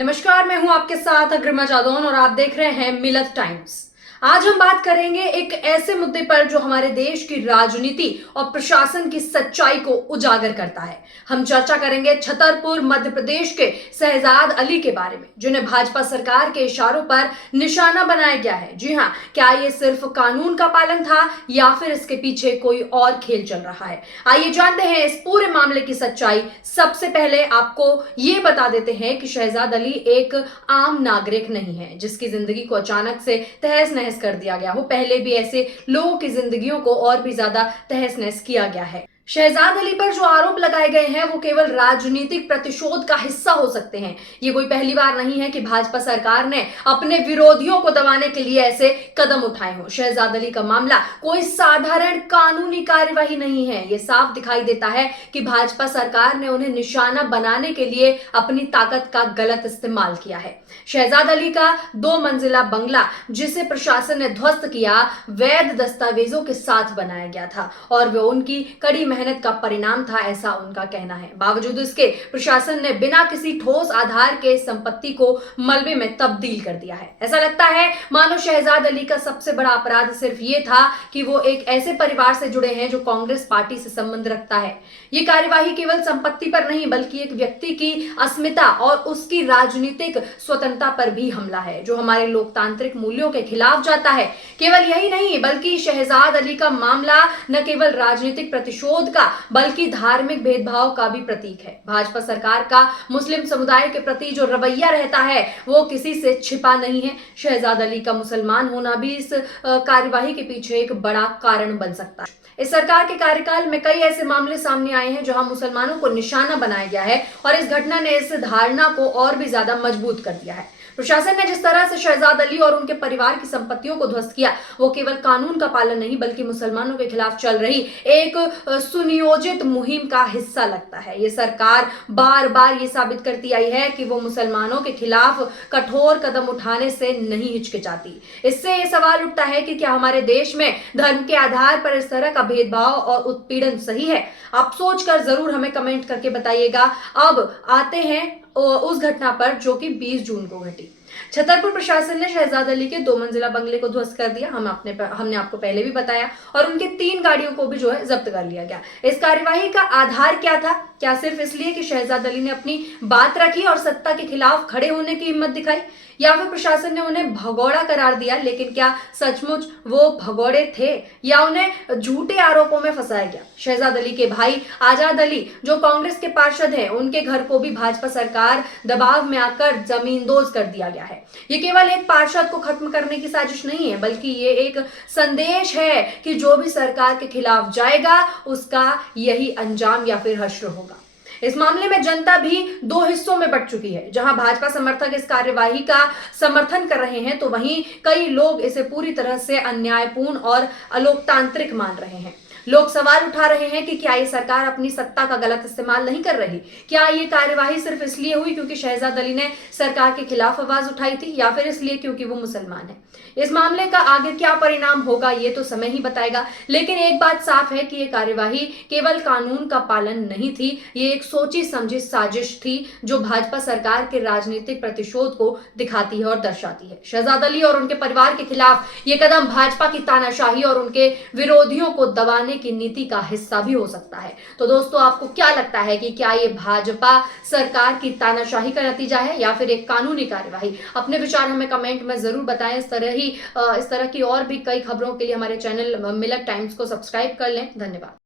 नमस्कार, मैं हूं आपके साथ अग्रिमा जादौन और आप देख रहे हैं मिलत टाइम्स। आज हम बात करेंगे एक ऐसे मुद्दे पर जो हमारे देश की राजनीति और प्रशासन की सच्चाई को उजागर करता है। हम चर्चा करेंगे छतरपुर मध्य प्रदेश के शहजाद अली के बारे में, जिन्हें भाजपा सरकार के इशारों पर निशाना बनाया गया है। जी हां, क्या ये सिर्फ कानून का पालन था या फिर इसके पीछे कोई और खेल चल रहा है? आइए जानते हैं इस पूरे मामले की सच्चाई। सबसे पहले आपको ये बता देते हैं कि शहजाद अली एक आम नागरिक नहीं है जिसकी जिंदगी को अचानक से तहस नहस कर दिया गया हो। पहले भी ऐसे लोगों की जिंदगियों को और भी ज्यादा तहस नहस किया गया है। शहजाद अली पर जो आरोप लगाए गए हैं वो केवल राजनीतिक प्रतिशोध का हिस्सा हो सकते हैं। ये कोई पहली बार नहीं है कि भाजपा सरकार ने अपने विरोधियों को दबाने के लिए ऐसे कदम उठाए हों। शहजाद अली का मामला कोई साधारण कानूनी कार्यवाही नहीं है। ये साफ दिखाई देता है कि भाजपा सरकार ने उन्हें निशाना बनाने के लिए अपनी ताकत का गलत इस्तेमाल किया है। शहजाद अली का 2 मंजिला बंगला, जिसे प्रशासन ने ध्वस्त किया, वैध दस्तावेजों के साथ बनाया गया था और वो उनकी कड़ी मेहनत का परिणाम था, ऐसा उनका कहना है। बावजूद इसके प्रशासन ने बिना किसी ठोस आधार के संपत्ति को मलबे में तब्दील कर दिया है। ऐसा लगता है मानो शहजाद अली का सबसे बड़ा अपराध सिर्फ ये था कि वो एक ऐसे परिवार से जुड़े हैं जो कांग्रेस पार्टी से संबंध रखता है। ये कार्यवाही केवल संपत्ति पर नहीं बल्कि एक व्यक्ति की अस्मिता और उसकी राजनीतिक स्वतंत्रता पर भी हमला है, जो हमारे लोकतांत्रिक मूल्यों के खिलाफ जाता है। केवल यही नहीं बल्कि शहजाद अली का मामला न केवल राजनीतिक प्रतिशोध का बल्कि धार्मिक भेदभाव का भी प्रतीक है। भाजपा सरकार का मुस्लिम समुदाय के प्रति जो रवैया रहता है वो किसी से छिपा नहीं है। शहजाद अली का मुसलमान होना भी इस कार्यवाही के पीछे एक बड़ा कारण बन सकता है। इस सरकार के कार्यकाल में कई ऐसे मामले सामने आए हैं जहां मुसलमानों को निशाना बनाया गया है और इस घटना ने इस धारणा को और भी ज्यादा मजबूत कर दिया है। प्रशासन ने जिस तरह से शहजाद अली और उनके परिवार की संपत्तियों को ध्वस्त किया, वो केवल कानून का पालन नहीं बल्कि मुसलमानों के खिलाफ चल रही एक सुनियोजित मुहिम का हिस्सा लगता है। ये सरकार बार बार ये साबित करती आई है कि वो मुसलमानों के खिलाफ कठोर कदम उठाने से नहीं हिचकिचाती। इससे ये सवाल उठता है कि क्या हमारे देश में धर्म के आधार पर इस तरह का भेदभाव और उत्पीड़न सही है? आप सोचकर जरूर हमें कमेंट करके बताइएगा। अब आते हैं उस घटना पर जो कि 20 जून को घटी। छतरपुर प्रशासन ने शहजाद अली के 2 मंजिला बंगले को ध्वस्त कर दिया। हमने आपको पहले भी बताया और उनके 3 गाड़ियों को भी जो है जब्त कर लिया गया। इस कार्यवाही का आधार क्या था? क्या सिर्फ इसलिए कि शहजाद अली ने अपनी बात रखी और सत्ता के खिलाफ खड़े होने की हिम्मत दिखाई, या फिर प्रशासन ने उन्हें भगोड़ा करार दिया? लेकिन क्या सचमुच वो भगोड़े थे या उन्हें झूठे आरोपों में फंसाया गया? शहजाद अली के भाई आजाद अली जो कांग्रेस के पार्षद हैं, उनके घर को भी भाजपा सरकार दबाव में आकर जमींदोज कर दिया गया है। ये केवल एक पार्षद को खत्म करने की साजिश नहीं है बल्कि ये एक संदेश है कि जो भी सरकार के खिलाफ जाएगा उसका यही अंजाम या फिर हश्र होगा। इस मामले में जनता भी 2 हिस्सों में बंट चुकी है। जहां भाजपा समर्थक इस कार्यवाही का समर्थन कर रहे हैं तो वहीं कई लोग इसे पूरी तरह से अन्यायपूर्ण और अलोकतांत्रिक मान रहे हैं। लोग सवाल उठा रहे हैं कि क्या ये सरकार अपनी सत्ता का गलत इस्तेमाल नहीं कर रही? क्या ये कार्यवाही सिर्फ इसलिए हुई क्योंकि शहजाद अली ने सरकार के खिलाफ आवाज उठाई थी या फिर इसलिए क्योंकि वो मुसलमान है? इस मामले का आगे क्या परिणाम होगा ये तो समय ही बताएगा, लेकिन एक बात साफ है कि ये कार्यवाही केवल कानून का पालन नहीं थी, ये एक सोची समझी साजिश थी जो भाजपा सरकार के राजनीतिक प्रतिशोध को दिखाती है और दर्शाती है। शहजाद अली और उनके परिवार के खिलाफ ये कदम भाजपा की तानाशाही और उनके विरोधियों को दबाने की नीति का हिस्सा भी हो सकता है। तो दोस्तों, आपको क्या लगता है कि क्या ये भाजपा सरकार की तानाशाही का नतीजा है या फिर एक कानूनी कार्यवाही? अपने विचार हमें कमेंट में जरूर बताएं। इस तरह की और भी कई खबरों के लिए हमारे चैनल मिलत टाइम्स को सब्सक्राइब कर लें। धन्यवाद।